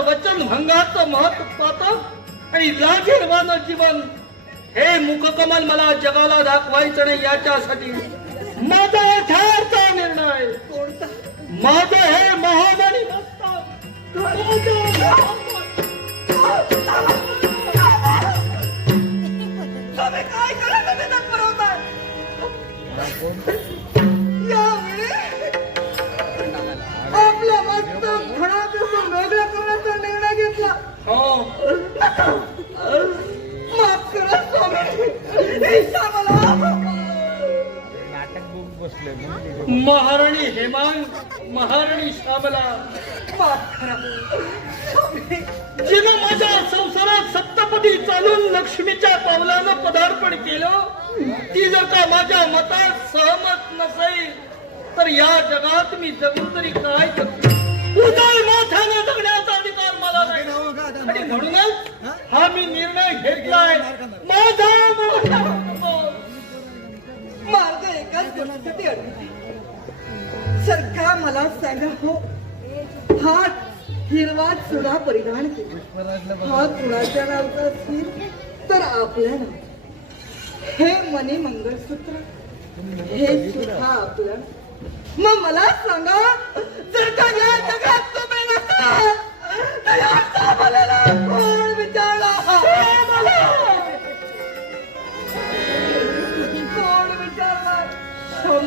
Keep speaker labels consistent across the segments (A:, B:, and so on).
A: वचन भंगाचं महत्त्व पातक आणि लाजीरवान जीवन. हे मुखकमल मला जगाला दाखवायचं नाही याच्यासाठी. माझा यथार्थ निर्णय.
B: कोणता?
A: माझं हे महादानी नसतं
B: तुम्ही काय माफ करा स्वामी मला
C: नाटक बघून. बसले
A: महाराणी हेमांग महाराणी श्यामला.
B: माफ करा
A: जिनं माझ्या संसारात सप्तपदी चालून लक्ष्मीच्या पावलानं पदार्पण केलं ती जर का माझ्या मतात सहमत नसेल तर या जगात मी जगून तरी काय करतो उदय माथ्याने जगण्याचा अधिकार मला नाही आणि म्हणूनच हा? मी निर्णय घेतलाय. माझा
B: मार्ग. एकाच गोष्टीसाठी अडकला. सर का मला सांगा हो. हिरवा चुडा परिधान केला. हा कुणाच्या नावचा असतील तर आपल्या नाव. हे मनी मंगळसूत्र. हे सुद्धा आपलं मग मला सांगा जर का या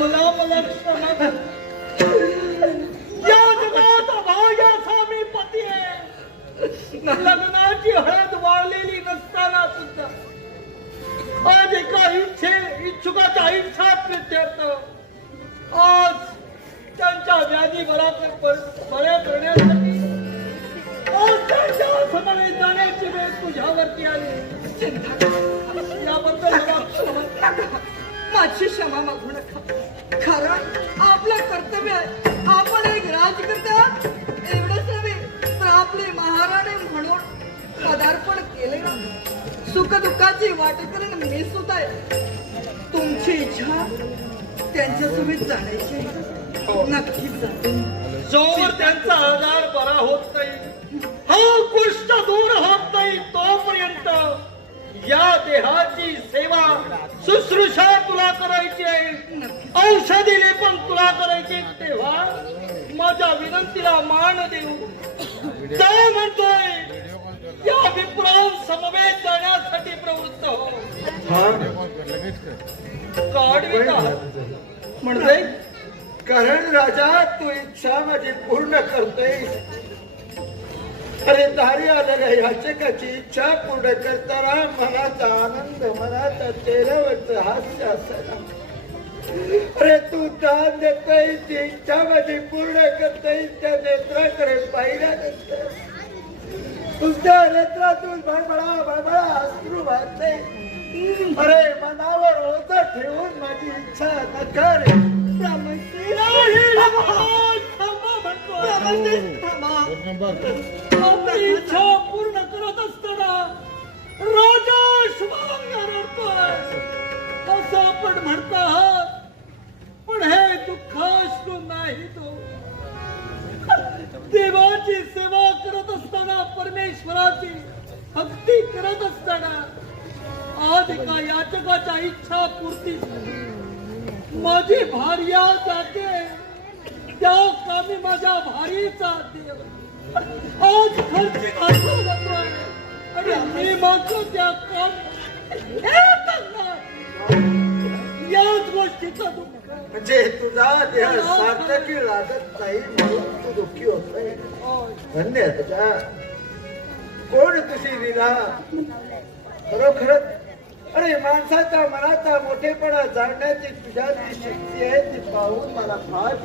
A: क्षमला मला क्षमा कर. या जगात अभाग्याचा मी पती आहे लग्नाची हळद वाळलेली नसताना सुद्धा आज एका इच्छे इच्छुकाच्या इच्छा प्रित्यर्थ आज त्यांच्या व्याधी बरा कर- बऱ्या करण्यासाठी आज त्यांच्या समवेत जाण्याची वेळ तुझ्यावरती आली याबद्दल मला क्षमा
B: माझी क्षमा मागू नका कारण आपलं कर्तव्य आहे. आपण एक राजकर्ता एवढंच नव्हे तर आपले महाराणे म्हणून पदार्पण केले सुखदुःखाची वाटेकरण मी सुद्धा तुमची इच्छा त्यांच्यासोबत जाण्याची आहे. नक्कीच
A: जोवर त्यांचा आजार बरा होत नाही हा कुष्ठ दूर होत नाही तोपर्यंत या देहाची सेवा शुश्रूषा तुला करायची आहे. औषधी लेपन तुला करायचे तेव्हा माझ्या विनंतीला मान देऊ. काय म्हणतोय. या विप्राव समवेत जाण्यासाठी प्रवृत्त हो. म्हणजे?
D: कारण राजा तू इच्छा माझी पूर्ण करतोय अरे दारी आलं रे याचकाची इच्छा पूर्ण करताना मनाचा आनंद मनाचा चेहऱ्यावरच हास्य असायला अरे तू दान देतोय ती इच्छा माझी पूर्ण करतोय त्या नेत्राकडे पाहिल्यानंतर तुझ्या नेत्रातून भडबडा भडबडा अश्रू वाहते. अरे मनावर ओझ ठेवून माझी इच्छा नकार
B: ब्राह्मणश्री,
A: थांबा आपली इच्छा पूर्ण करत असताना राजा शुभांग असं आपण म्हणत आहात पण हे दुःखाश्रू नाही तो. देवाची सेवा करत असताना परमेश्वराची भक्ती करत असताना आज एका याचकाच्या इच्छा पूर्ती माझी भार्या जाते. त्या कामी माझ्या भारीचा देव. आज खर्च जातोय आणि मी मात्र त्या काम. याच गोष्टीचं दुःख
D: म्हणजे तुझा देह सार्थकी लागत नाही म्हणून तू दुःखी होतोय. धन्य तुझा कोण तुझी विधा खरोखरच अरे माणसाच्या मनाचा मोठेपणा जाणण्याची तुझ्या जी शक्ती आहे ती पाहून मला फार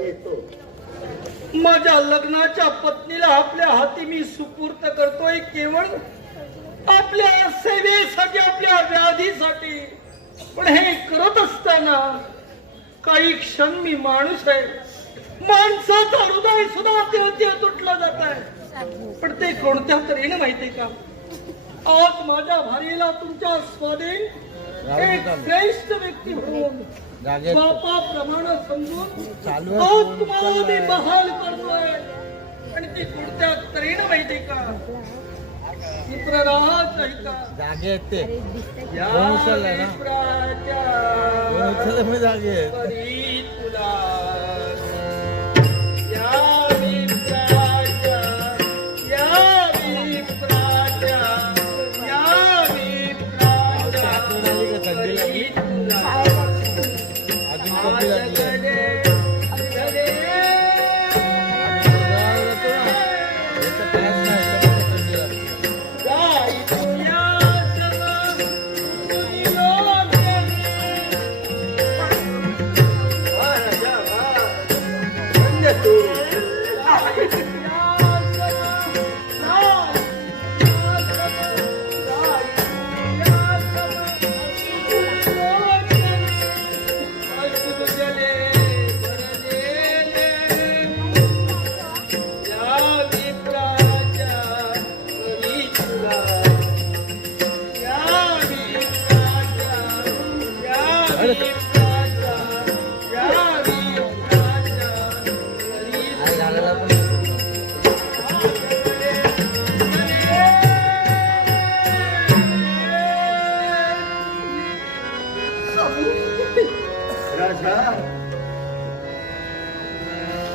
D: येतो.
A: माझ्या लग्नाच्या पत्नीला आपल्या हाती मी सुपूर्त करतोय केवळ आपल्या सेवेसाठी आपल्या व्याधीसाठी. पण हे करत असताना काही क्षण मी माणूस आहे. माणसाचा हृदय सुद्धा तेवते तुटला जात आहे. पण ते कोणत्या तऱ्हेने माहितीये का? आज माझ्या भारीला तुमच्या स्वाधीन एक श्रेष्ठ व्यक्ती म्हणून
C: जागेत
A: बापाप्रमाणे समजून आज तुम्हाला मी. बहाल करतोय.
C: आणि ती कुठच्या तऱ्हेनं माहिती का? विप्रराज नाही का?
A: जागे आहेत ते.
C: या
A: जागे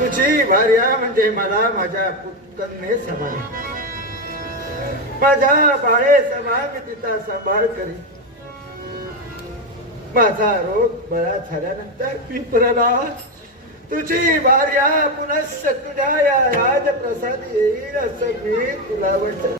D: तुझी भार्या म्हणजे मला माझ्या पुतने समान माझ्या बाळे समान मी तिचा सांभाळ करी. माझा रोग बरा झाल्यानंतर पिंपराला तुझी भार्या पुनश्च तुझ्या या राजप्रसाद येईल असं मी तुला वचन